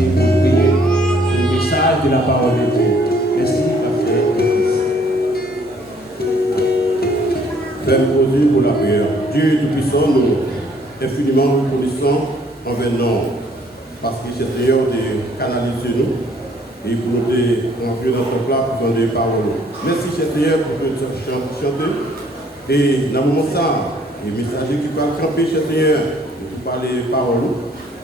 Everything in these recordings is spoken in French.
passer pour prier le message de la parole de Dieu. Merci, frère. Frère, posé pour la prière. Dieu Tout-Puissant, nous infiniment reconnaissants envers nous, parce que c'est Seigneur de canaliser nous et pour nous rentrer dans ton plat pour donner des paroles. Merci, Seigneur, pour que nous chanter. Et dans le moment ça, les messagers qui parlent camper, Seigneur, pour parler des paroles.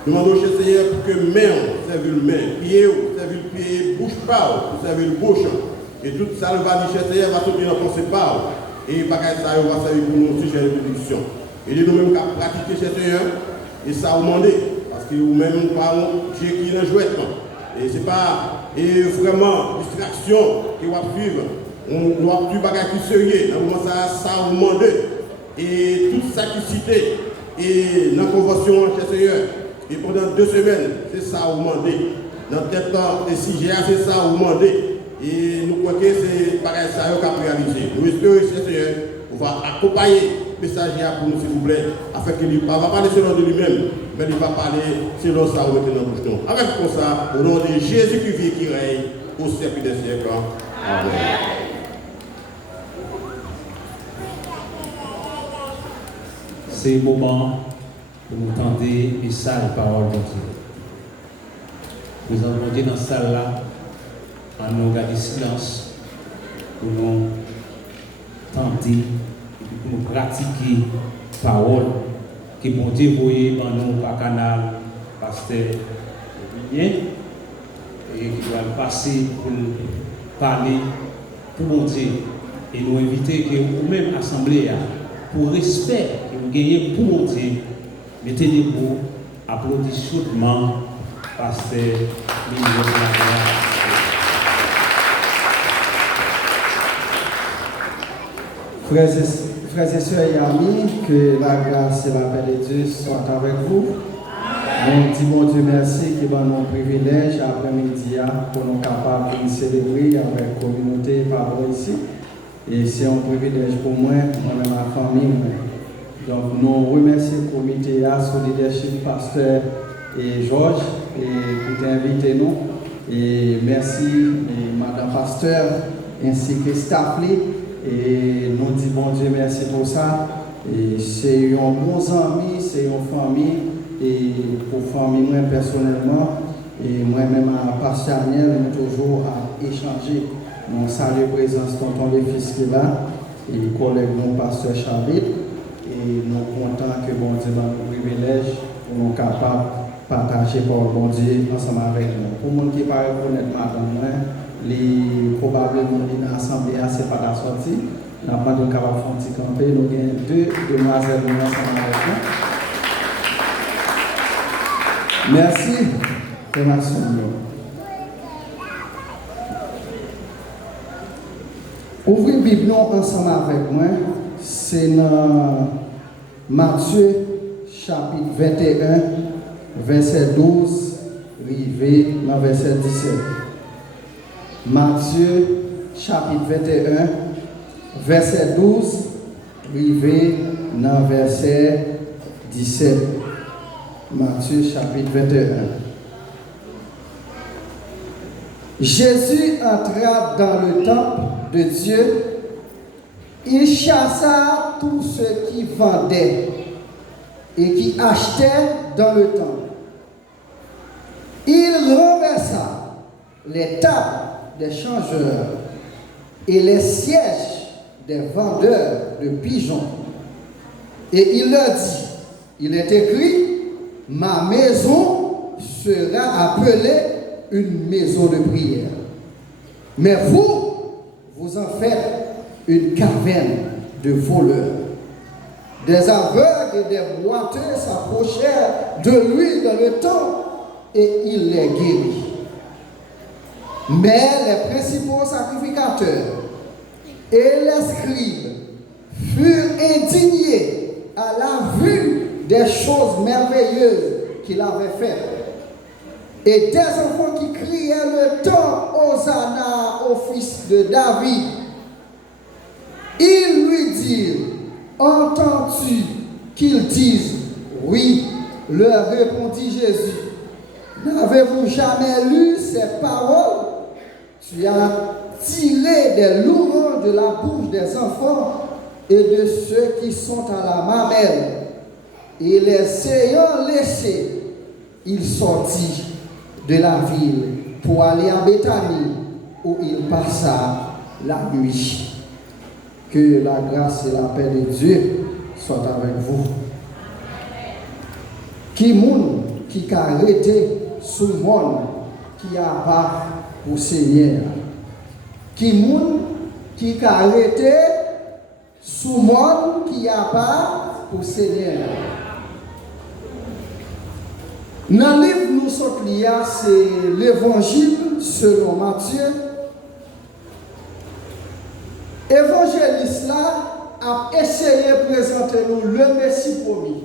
Nous demandons, Seigneur, pour que main, serve le main, pied, serve le pied, bouche pas, pour servir le bouche. Et tout ça, le va dire, Seigneur, va soutenir dans pensée pas. Et bagaille ça, on va servir pour nous aussi, de bénédiction. Et nous-mêmes, qu'à pratiquer, Seigneur, et ça, vous demandez. Parce que vous-même, parlons, Dieu qui est un jouet. Et ce n'est pas vraiment distraction qui va suivre. On doit plus bagaille qui sérieux. Dans le moment ça vous demande. Et toute ça qui cité. Et dans la convention, Seigneur. Et pendant 2 semaines, c'est ça vous demande. Dans le temps, et si j'ai assez ça vous demande. Et nous croyons que c'est bagaille ça qui a réalisé. Nous espérons, Seigneur, on va accompagner le message pour nous, s'il vous plaît, afin qu'il ne va pas parler selon de lui-même, mais il va parler selon ça, vous mettez dans la bouche. Avec pour ça, au nom de Jésus qui vit et qui règne au siècle des siècles. Amen. C'est le moment pour nous tendre les salles paroles de Dieu. Nous avons dit dans cette salle-là, en nous garder silence, pour nous tenter, pour nous pratiquer la parole que bon Dieu voyait dans nous par canal, pasteur Vignet, et qui doit passer pour parler pour mon Dieu et nous inviter que vous-même assemblée, pour respect que vous gagnez pour mon Dieu, mettez debout, applaudissez chaudement, pasteur Vignet. Frères et sœurs et amis, que la grâce et la paix de Dieu soient avec vous. On dit mon Dieu merci qui va nous privilège après-midi pour nous capables de célébrer avec la communauté par ici. Et c'est un privilège pour moi et ma famille. Donc nous remercions le comité sous le leadership pasteur et Georges qui t'a invité nous. Et merci madame pasteur ainsi que staff. Et nous disons bon Dieu merci pour ça. Et c'est un bon ami, c'est une famille. Et pour famille, moi personnellement, et moi-même à Pasteur Daniel, nous toujours à échanger. Nous saluons la présence de tonton le fils qui est là, et les collègues mon pasteur Chavit. Et nous sommes contents que bon Dieu dans le privilège pour nous capables de partager pour bon Dieu ensemble avec nous. Pour les gens qui ne peuvent pas reconnaître madame, probablement dans l'assemblée, ce n'est pas la sortie. Nous avons pas de capable de faire camper. Nous avons 2 demoiselles ensemble avec nous. Merci, merci. Ouvrez la Bible ensemble avec moi. C'est dans Matthieu chapitre 21, verset 12, arrivé dans verset 17. Matthieu chapitre 21, verset 12, arrivé dans verset 17. Matthieu chapitre 21. Jésus entra dans le temple de Dieu. Il chassa tous ceux qui vendaient et qui achetaient dans le temple. Il renversa les tables des changeurs et les sièges des vendeurs de pigeons. Et il leur dit, il est écrit, ma maison sera appelée une maison de prière. Mais vous en faites une caverne de voleurs. Des aveugles et des boiteux s'approchèrent de lui dans le temple et il les guérit. Mais les principaux sacrificateurs et les scribes furent indignés à la vue des choses merveilleuses qu'il avait faites. Et des enfants qui criaient le temps Hosanna au fils de David. Ils lui dirent, entends-tu qu'ils disent oui, leur répondit Jésus. N'avez-vous jamais lu ces paroles? Tu as tiré des louanges de la bouche des enfants et de ceux qui sont à la mamelle. Et les ayant laissés, il sortit de la ville pour aller à Béthanie, où il passa la nuit. Que la grâce et la paix de Dieu soient avec vous. Qui moun qui a arrêté sous monde qui a pas pour Seigneur. Qui moun qui a arrêté sous monde qui a pas pour Seigneur. Dans le livre nous sommes liés, c'est l'évangile selon Matthieu. Évangéliste là a essayé de présenter nous le Messie promis.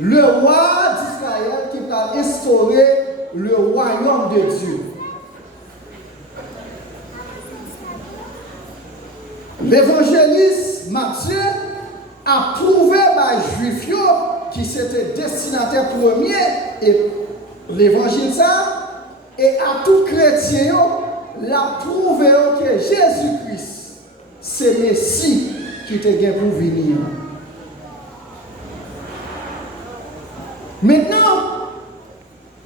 Le roi d'Israël qui va instaurer le royaume de Dieu. L'évangéliste Matthieu a prouvé aux Juifs qui c'était destinataire premier et l'évangile ça et à tout chrétien l'a prouvé que Jésus-Christ c'est Messie qui te gagne pour venir. Maintenant,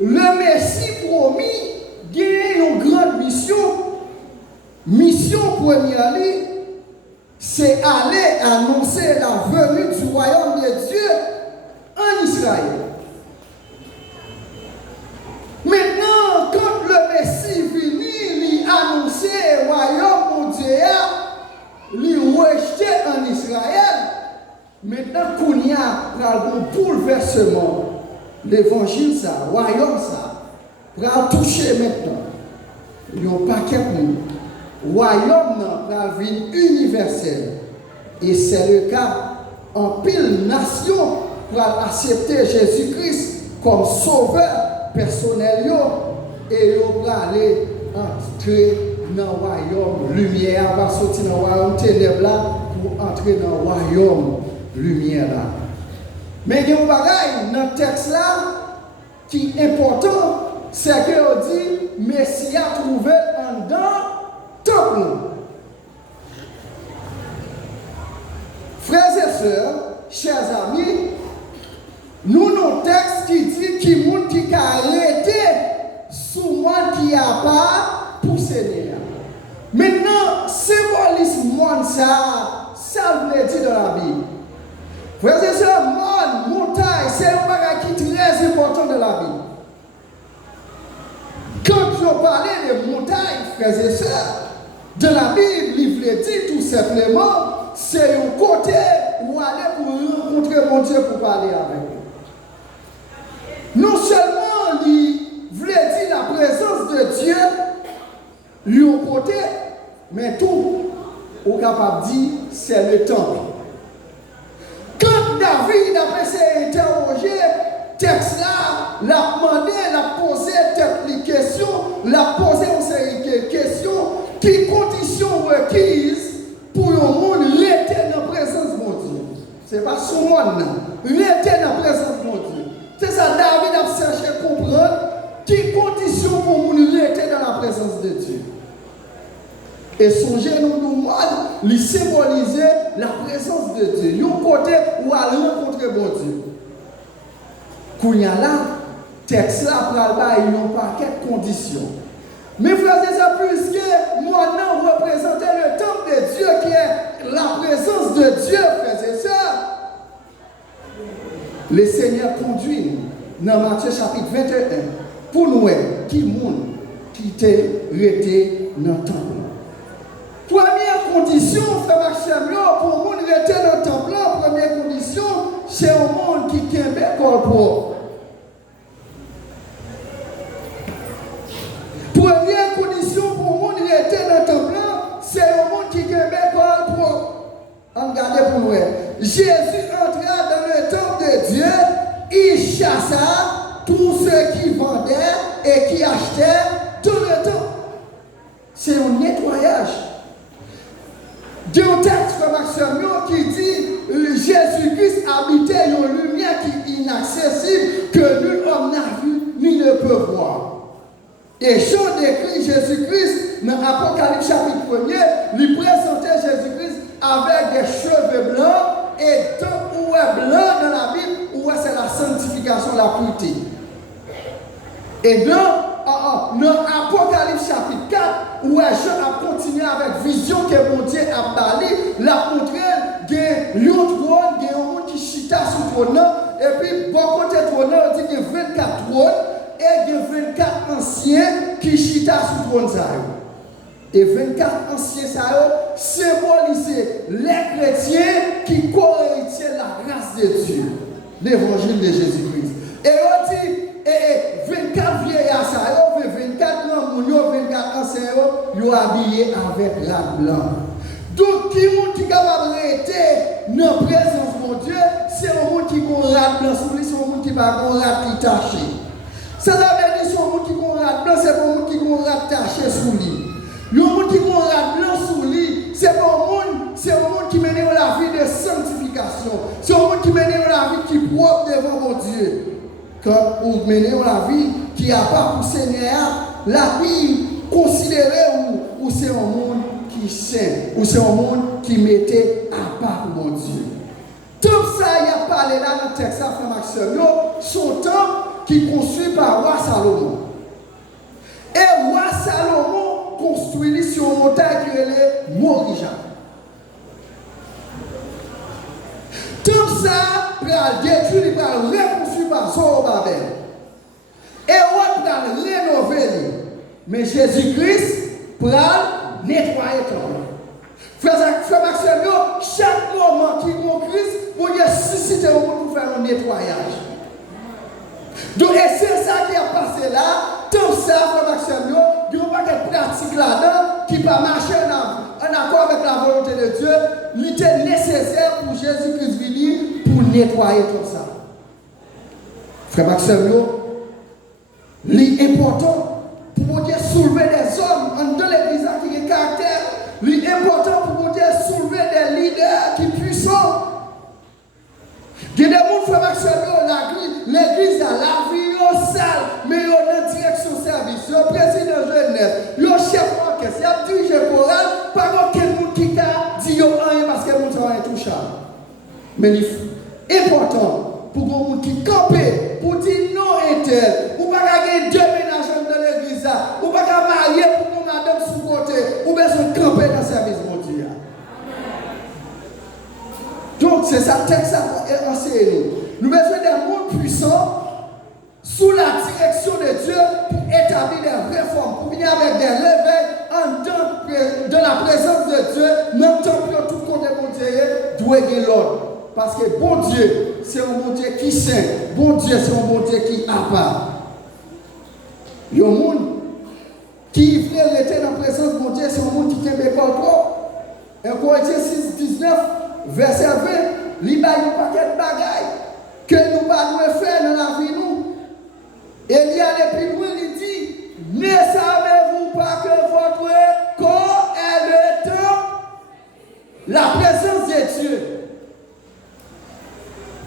le Messie promis gagne une grande mission. Mission première, c'est aller annoncer la venue du royaume de Dieu en Israël. Maintenant, quand le Messie venu, il annoncer le royaume de Dieu, il rejeté en Israël. Maintenant, qu'on y a un bouleversement. L'évangile, ça, le royaume, ça, va toucher maintenant. Il y a un paquet de monde. Le royaume va venir universel. Et c'est le cas en pile nation pour accepter Jésus-Christ comme sauveur personnel. Et il va aller entrer dans le royaume. Lumière va sortir dans le royaume ténèbres pour entrer dans le royaume lumière. Mais il y a un bagage dans le texte là qui est important, c'est qu'on dit Messie a trouvé en dedans temple. Frères et sœurs, chers amis, nous avons un texte qui dit qu'il y a des gens qui ont arrêté sous moi qui a pas pour Seigneur. Maintenant, symbolisme monde ça veut dire dans la Bible. Frères et sœurs, montagne, c'est un bagage qui est très important dans la Bible. Quand je parlais de montagne, frères et sœurs, dans la Bible, il veut dire tout simplement, c'est un côté où aller pour rencontrer mon Dieu pour parler avec lui. Non seulement il veut dire la présence de Dieu, lui au côté, mais tout, on est capable de dire, c'est le temple. Quand David a essayé d'interroger texte là, l'a demandé, l'a posé des questions, l'a posé une série de questions, qui conditions requises pour un monde rester dans la présence de mon Dieu. Ce n'est pas son monde, rester dans la présence de mon Dieu. C'est ça, David a cherché à comprendre qui conditions pour un monde rester dans la présence de Dieu. Et songez nous lui symboliser la présence de Dieu. Il y a un côté où aller rencontrer mon Dieu. Quand il y a là, texte là, il y a un paquet de conditions. Mais frères et sœurs, puisque moi non représenter le temple de Dieu qui est la présence de Dieu, frères et sœurs, le Seigneur conduit dans Matthieu chapitre 21 pour nous qui monde qui était resté dans le temple. Première condition, frère Maxime, pour monde rester dans le temple, première condition, c'est un monde qui tient l'école propre. Première condition pour monde rester dans le temple, c'est un monde qui tient l'école propre. Regardez pour nous. Jésus entra dans le temple de Dieu, il chassa tous ceux qui vendaient et qui achetaient tout le temps. C'est un nettoyage. Il y a un texte de Maxime qui dit Jésus-Christ habitait une lumière qui est inaccessible, que nul homme n'a vu ni ne peut voir. Et Jean décrit Jésus-Christ dans l'Apocalypse chapitre 1er, lui présentait Jésus-Christ avec des cheveux blancs et temps où est blanc dans la Bible, où c'est la sanctification, la pureté. Et dans l'Apocalypse chapitre 4, où Jean a continué avec vision que mon Dieu a parlé, la montré qu'il y a un trône, il y a un monde qui chita sur le trône, et puis bon côté trône, on dit qu'il y a 24 trônes, et il y a 24 anciens qui chita sur le trône. Et 24 anciens symbolisaient les chrétiens qui co-héritaient la grâce de Dieu, l'évangile de Jésus-Christ. Et on dit, 24 vieillards, 24 grands, 24 anciens, ils sont habillés avec la blanc. Donc, qui est capable d'être dans la présence de mon Dieu, c'est un monde qui a un rat blanc sur lui, c'est un monde qui n'a pas un rat qui taché. Ça veut dire que c'est un monde qui a un rat blanc, c'est un monde qui a un rat taché sur lui. Le monde qui a un rat blanc sur lui, c'est un monde qui mène la vie de sanctification. C'est un monde qui mène la vie qui est propre devant mon Dieu. Quand vous menez la vie qui n'a pas pour Seigneur, la vie considérée où c'est un monde qui sait, où c'est un monde qui mettait à part mon Dieu. Tout ça, il y a parlé là dans le texte, frère Maxime, son temple qui est construit par roi Salomon. Et roi Salomon construit sur une montagne qui est Morija. Tout ça, pour détruire, pour reconstruire par Zorobabel. Et on va rénover. Mais Jésus-Christ pour nettoyer tout. Frère Maxime, chaque moment qui est Christ, vous avez suscité pour faire un nettoyage. Donc, et c'est ça qui a passé là. Tout ça, frère Maxime, il n'y a pas de pratique là-dedans qui va marcher en accord avec la volonté de Dieu. Il était nécessaire pour Jésus-Christ venir pour nettoyer tout ça. Frère Maxime, l'important pour Dieu soulever des hommes dans l'église qui ont caractère. L'important pour Dieu soulever des leaders qui sont puissants. Il y a des gens, frère Maxime, l'église a la vie sale, mais il y a une direction service, le président jeunesse, le chef orchestre, il y a dirigé choral, pas aucun monde qui a dit rien parce que le monde est intouchable. Mais l'important pour un monde qui campe, pour dire non et tel, ou pas gagner 2 ménages dans l'église, ou pas marier pour une madame sous côté, ou besoin de camper dans le service mondial. Donc c'est ça, texte à enseigner. Nous avons besoin d'un monde puissant sous la direction de Dieu pour établir des réformes, pour venir avec des réveils dans la présence de Dieu, dans le temps que tout compte de mon Dieu doit être l'ordre. Parce que bon Dieu, c'est un bon Dieu qui sait. Bon Dieu, c'est un bon Dieu qui a pas. Il y a un monde qui veut rester dans la présence de mon Dieu, c'est un monde qui aime encore. Un Corinthiens 6, 19, verset 20, il y a un paquet de bagailles que nous ne pouvons pas faire dans la vie. Et il y a les plus loin, il dit, ne savez-vous pas que votre corps est le temple, la présence de Dieu.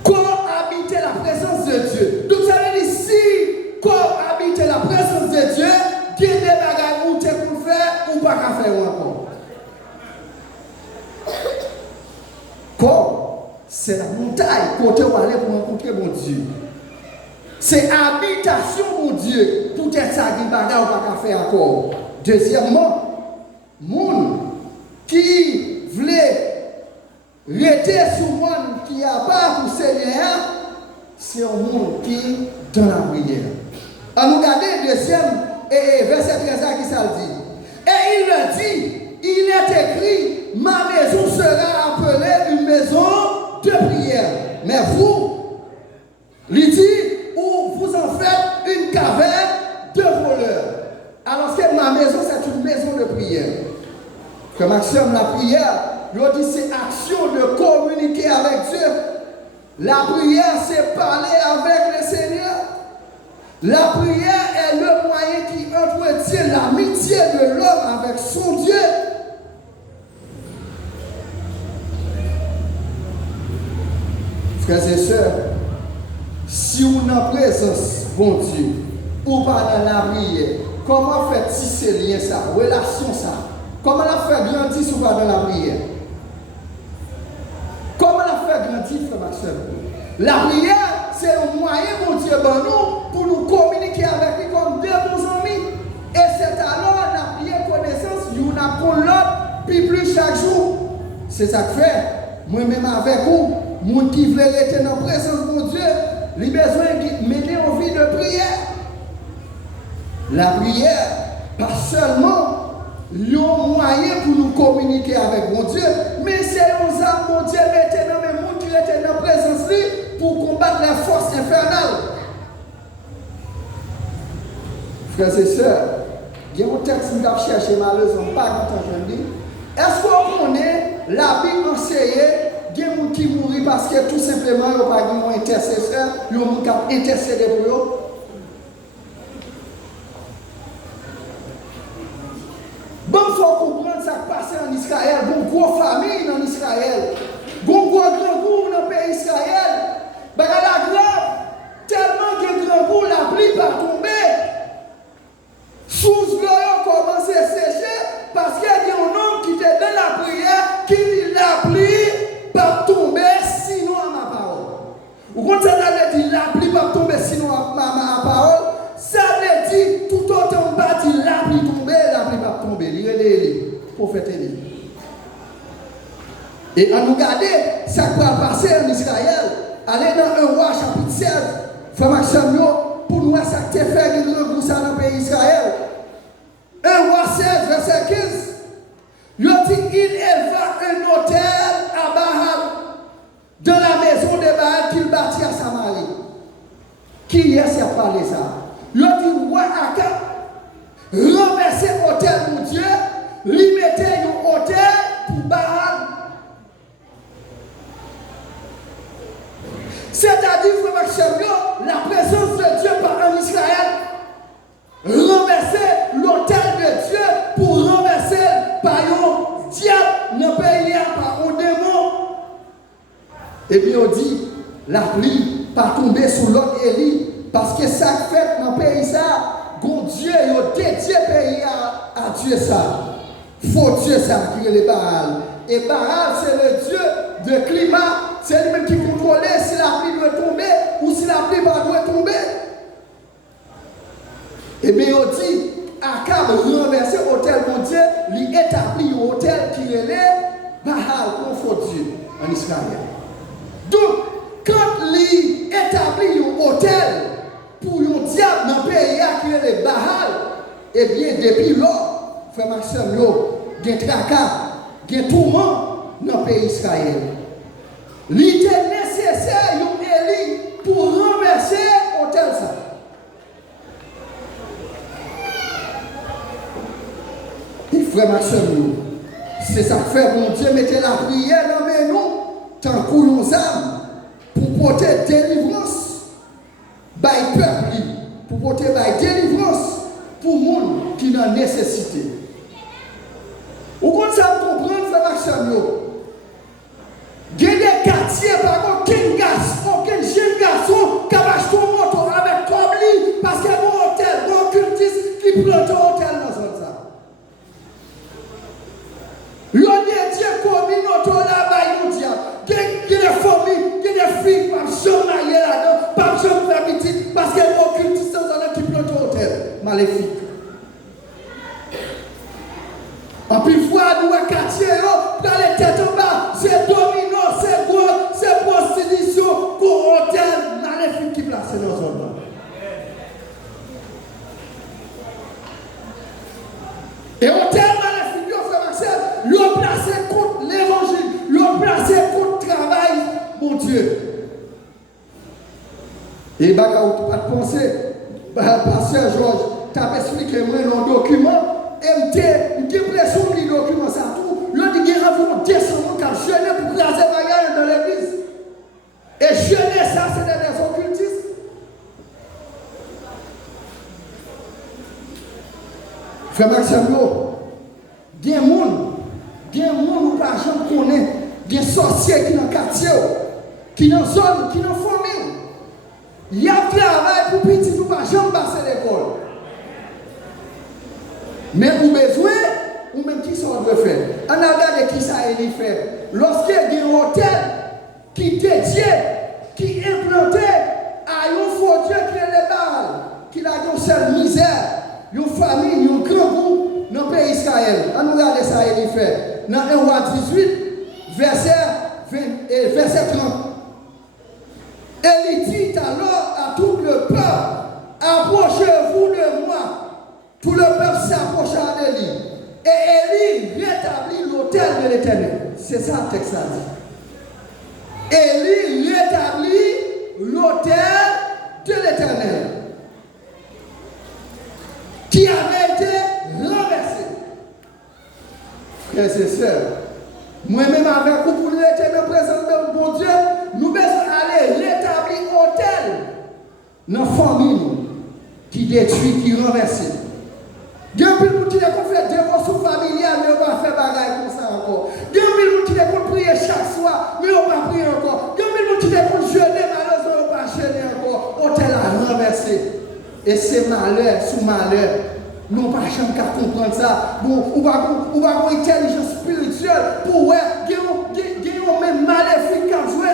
Corps habite la présence de Dieu. Donc ça veut dire, si corps habite la présence de Dieu, il y a des bagages où tu peux faire ou pas qu'à faire encore. Corps, c'est la montagne côté où aller pour rencontrer mon Dieu. C'est habitation, mon Dieu, pour être ça qui bagarre ou pas faire encore. Deuxièmement, monde qui voulait rester sur le monde qui n'a pas pour Seigneur, c'est un monde qui est dans la prière. On nous regarde le deuxième verset 13 qui ça dit. Et il le dit, il est écrit, ma maison sera appelée une maison de prière. Mais vous, il dit, où vous en faites une caverne de voleurs. Alors que ma maison, c'est une maison de prière. Comme Maxime, la prière, il dit c'est action de communiquer avec Dieu. La prière, c'est parler avec le Seigneur. La prière est le moyen qui entretient l'amitié de l'homme avec son Dieu. Frères et sœurs, si on a présence, bon Dieu, ou pas dans la prière, comment faire tisser lien ça, relation ça? Comment la faire grandir sur dans la prière? Comment la faire grandir, frère Maxime? La prière, c'est un moyen, mon Dieu, pour nous communiquer avec lui comme deux bons amis. Et c'est alors la prière connaissance, nous avons l'autre, puis plus chaque jour. C'est ça que fait. Moi-même avec vous, moi qui veut être dans la présence de mon Dieu, il a besoin de mettre en vie de prière. La prière, pas seulement un moyen pour nous communiquer avec mon Dieu, mais c'est un âme, mon Dieu, mettez dans mes mondes qui étaient dans la présence de lui pour combattre la force infernale. Frères et sœurs, il y a un texte que je cherche malheureusement pas quand je dis. Est-ce qu'on connaît la Bible enseignée? Il y a des gens qui mourent parce que tout simplement, ils n'ont pas de intercesseur, ils ont intercédé pour eux. Bon, il faut comprendre ce qui passe en Israël. Bon, gros famille en Israël. Bon, gros grand goût dans le pays Israël. Ben, la grave, tellement que grand goût, la pluie va tomber. Sous l'eau commence à sécher parce qu'il y a un homme qui était dans la prière qui dit la pluie va tomber sinon à ma parole. Vous comprenez ça veut dire la pluie va tomber sinon à ma parole. Ça veut dire tout autant on va dire la pluie tomber, la pluie va tomber. Il est prophète Élie. Et à nous garder, ça va passer en Israël. Allez dans 1 Roi chapitre 16, frère Maxime, pour nous, ça qui fait une grande ça dans le pays d'Israël. 1 Roi 16, verset 15. Il dit il éleva un hôtel à Baal, dans la maison de Baal qu'il bâtit à Samarie. Qui est-ce qui a parlé ça? Il dit roi Akab, renverser l'hôtel pour Dieu, lui mettait un hôtel pour Baal. C'est-à-dire, frère Maxime, la présence de Dieu par en Israël, renverser l'autel de Dieu pour renverser par un diable dans le pays, par un démon. Et puis on dit, la pluie pas tomber sur l'autre Élie, parce que ça fait dans le pays, ça, bon Dieu, il a dédié le pays à Dieu ça. Faut Dieu ça qui est le Baal. Et Baal, c'est le Dieu de climat. C'est lui-même qui contrôle si la pluie doit tomber ou si la pluie doit tomber. Et bien, on dit, Akab renverser l'hôtel mon Dieu, il établit un hôtel qui est là, Baal, confort Dieu en Israël. Donc, quand il établit un hôtel pour un diable dans le pays qui est le Baal, eh bien, depuis là, frère Maxime, il y a un tracas, il y a un tourment dans le pays d'Israël. Il était nécessaire un Élie pour renverser l'hôtel ça. Et frère Maxime, c'est ça que fait mon Dieu mettez la prière dans mes noms, tant que nos âmes, pour porter délivrance, by peuple, pour porter by délivrance pour le monde qui est en nécessité. Vous comprenez ça comprendre, frère Maxime? Il y a des quartiers, par contre, aucun jeune garçon qui a acheté un moto avec Kobli parce qu'il y a un hôtel, un cultiste qui plante un hôtel dans ce ça. Il y a des dieux commis notre là-bas, il y a des familles, il y a des filles, pas de chambre là-dedans, pas de chambre petite, parce qu'il y a un cultiste qui plante un hôtel maléfique. En plus, fois, nous, à quartier, dans les têtes en bas, c'est domino, c'est gros, c'est prostitution, pour hôtel maléfique qui place dans ce zone. Et hôtel maléfique, frère Maxime, ils ont placé contre l'évangile, ils ont placé contre le travail, mon Dieu. Et bah, quand vous pas penser, pasteur Georges, tu as expliqué moi un document. MT, il y a pression de documents, ça tout. Il y a des gens qui ont descendu pour craser bagage dans l'église. Et jeûner ça, c'est des occultistes. Frère Maxime, il y a des gens qui ne pas connaître, il y a des sorciers qui sont dans le quartier, qui sont dans la zone, qui sont dans la famille. Il y a un travail pour petit, nous ne pas jamais passer l'école. Mais vous besoin, ou même qui sont de faire. On a regardé qui ça a fait. Lorsqu'il y a un hôtel qui dédié, qui implanté à un faux Dieu qui est le Baal, qui a une seule misère, une famille, un grand groupe dans le pays d'Israël. On a regardé ça a fait. Dans 1 roi 18, verset 30. Et il dit alors à tout le peuple, approchez-vous de moi. Tout le peuple s'approcha d'Élie. Et Élie rétablit l'autel de l'Éternel. C'est ça le texte dit. Élie rétablit l'autel de l'Éternel qui avait été renversé. Frères et sœurs, moi-même avec vous pour l'Éternel présent de mon Dieu, nous devons aller rétablir l'autel dans la famille qui détruit, qui renverse. Depuis nous qui devons faire dévotion familiale, mais on va faire bagaille comme ça encore. Depuis nous qui devons prier chaque soir, mais on va prier encore. Depuis nous qui devons jeûner, malheureusement, on va jeûner encore. Hôtel a renversé. Et c'est malheur sous malheur. Nous ne pouvons pas comprendre ça. On va avoir une intelligence spirituelle pour voir qu'il y a même maléfique qui a joué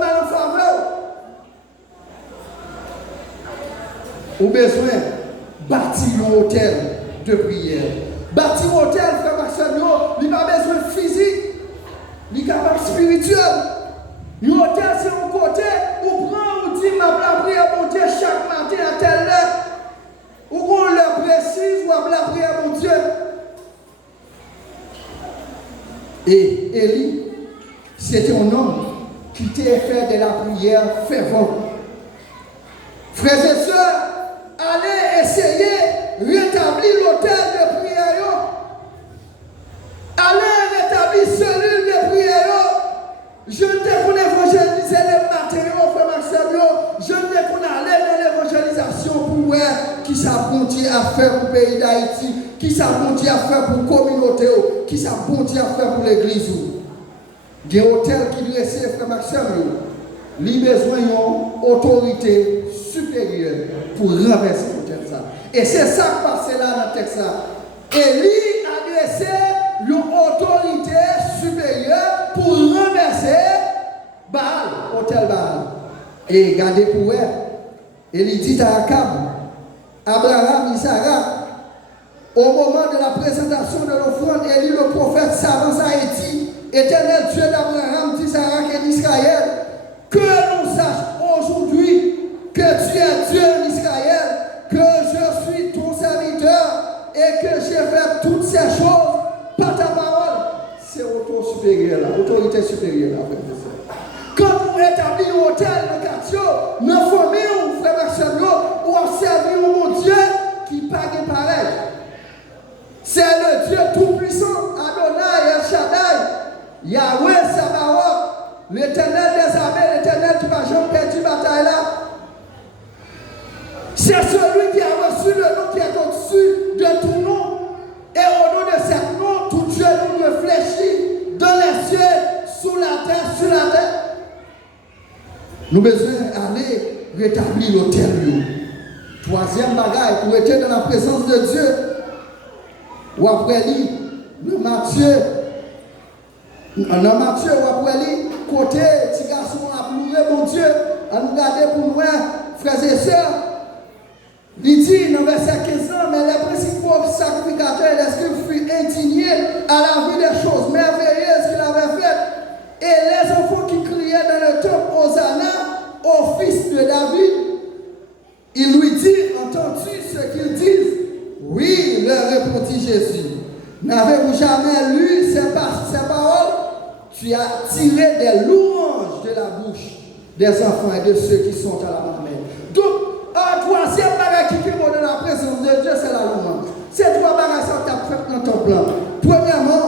mal en faveur. On a besoin bâtir un hôtel de prière. Bâtir un hôtel, frère Maxime, il n'a pas besoin physique, il est capable spirituel. Un hôtel, c'est un côté où prend, on dit, ma prière, mon Dieu, chaque matin à telle heure. Ou qu'on le précise, ou à la prière, mon Dieu. Et Élie, c'était un homme qui était fait de la prière fervente. Frères et sœurs, allez essayer de rétablir l'autel de prière. Allez rétablir cellule de prière. Je ne t'ai pas évangéliser les matériaux, frère Maxime. Je ne t'ai pas aller dans l'évangélisation pour voir qui ça bon Dieu à faire pour le pays d'Haïti, qui ça bon Dieu à faire pour la communauté, qui ça bon Dieu à faire pour l'église. Il y a un hôtel qui doit essayer, frère Maxime. Il a besoin d'une autorité supérieure pour renverser l'hôtel. Et c'est ça qui passe là dans le texte. Élie a laissé une autorité supérieure pour renverser Baal, hôtel Baal. Et regardez pour elle. Élie dit à Akab, Abraham, Isaac, au moment de la présentation de l'offrande, Élie le prophète s'avance et dit, Éternel Dieu d'Abraham, d'Isaac et d'Israël, que l'on sache aujourd'hui que tu es Dieu d'Israël, que je suis ton serviteur et que j'ai fait toutes ces choses par ta parole. C'est autorité supérieure là, frère et sœur. Quand vous établissez un hôtel de quartier, dans la famille, frère Maxime, ou observez mon Dieu qui pague pareil. C'est le Dieu tout-puissant, Adonai, El Shaddai, Yahweh, Sabaoth, l'éternel des armées, l'éternel qui va jamais perdre la bataille là. C'est celui qui a reçu le nom qui est au-dessus de tout nom. Et au nom de ce nom, tout Dieu nous réfléchit dans les cieux, sous la terre, sur la terre. Nous avons besoin d'aller rétablir l'autel. Troisième bagaille, pour être dans la présence de Dieu. Ou après lui, dans Matthieu, ou après lui, côté, petit garçon a pleuré, mon Dieu, à nous garder pour nous, frères et sœurs. Il dit dans verset 15 ans, mais les principaux sacrificateurs et les scribes furent indignés à la vue des choses merveilleuses qu'il avait faites. Et les enfants qui criaient dans le temple Hosanna au fils de David, il lui dit, entends-tu ce qu'ils disent? Oui, leur répondit Jésus. N'avez-vous jamais lu ces paroles? Tu as tiré des louanges de la bouche des enfants et de ceux qui sont à la marmaille. Donc, un troisième bagage qui est de la présence de Dieu, c'est la louange. Ces trois bagages sont fait dans ton plan. Premièrement,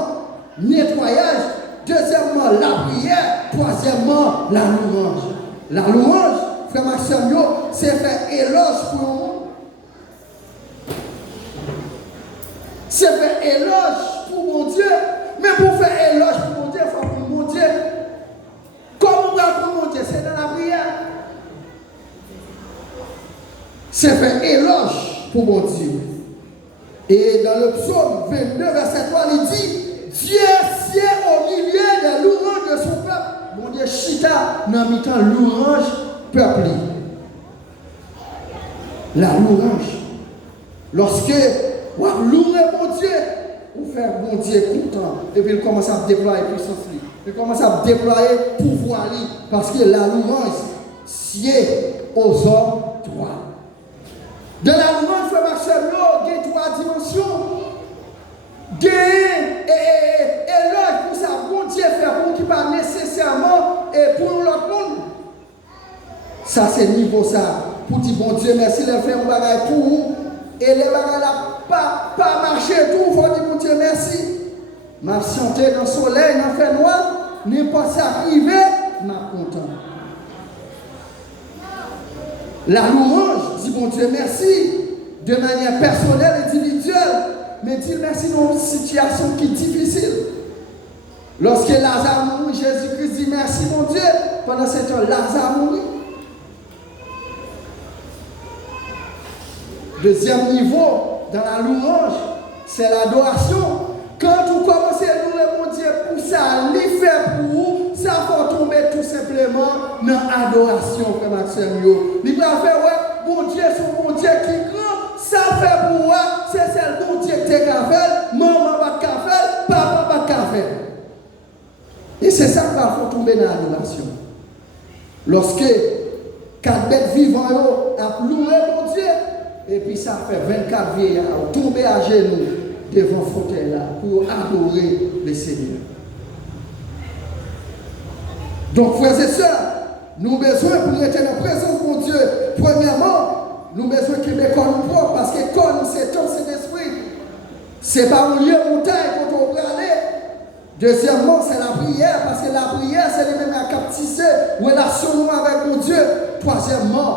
nettoyage. Deuxièmement, la prière. Troisièmement, la louange. La louange, frère Maxime, c'est faire éloge pour nous. C'est faire éloge pour mon Dieu. Mais pour faire éloge pour mon Dieu, il faut pour mon Dieu. Comment on va pour mon Dieu? C'est dans la prière. C'est faire éloge pour mon Dieu. Et dans le psaume 22, verset 3, il dit, Dieu sied au milieu des louanges de son peuple. Bon Dieu, chita dans mi-temps louange peuple. La louange. Lorsque vous louez mon Dieu, vous faites bon Dieu content. Et puis il commence à déployer puissance. Il commence à déployer pouvoir. Parce que la louange, sied aux hommes droits. Dans la louange, frère Maxime, il y a 3 dimensions. Et là, pour ça, bon Dieu fait pour qui pas nécessairement et pour l'autre monde. Ça, c'est niveau ça. Pour dire bon Dieu, merci, il a fait un bagage pour vous. Et les bagages là, pas marché tout. Il faut dire bon Dieu, merci. M'a chanté dans le soleil, dans le fait noir. N'importe ça arrivé, m'a content. La louange, dit bon Dieu, merci. De manière personnelle, individuelle. Mais dis merci dans une situation qui est difficile. Lorsque Lazare mourit, Jésus-Christ dit merci mon Dieu. Pendant ce temps, Lazare mourit. Deuxième niveau dans la louange, c'est l'adoration. Quand vous commencez à louer mon Dieu pour ça, lui fait pour vous, ça va tomber tout simplement dans l'adoration, frère Maxime. Il va faire, ouais, mon Dieu, c'est mon Dieu qui grand. Ça fait pour moi, c'est celle bon Dieu qui t'a fait, maman va t'a fait, papa va t'a fait. Et c'est ça qui va faire tomber dans l'adoration. Lorsque 4 bêtes vivantes ont loué mon Dieu, et puis ça fait 24 vieillards tomber à genoux devant le fauteuil là pour adorer le Seigneur. Donc, frères et sœurs, nous avons besoin pour être dans la présence de mon Dieu. Premièrement, nous avons besoin qu'il me connaisse propre parce que comme c'est ton Saint-Esprit, ce n'est pas un lieu montagne quand on peut aller. Deuxièmement, c'est la prière parce que la prière, c'est le même à captisser, relation avec mon Dieu. Troisièmement,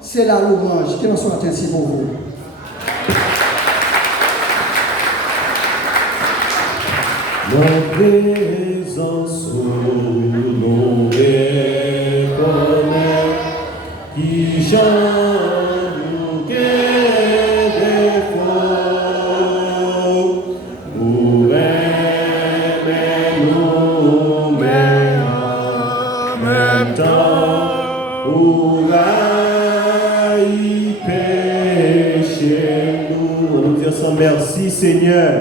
c'est la louange. Qu'il en soit ainsi pour vous. Mon présence nous reconnaît qui chante nous défauts nous aimons nous mais en même temps où péché nous. On nous dit ensemble merci Seigneur.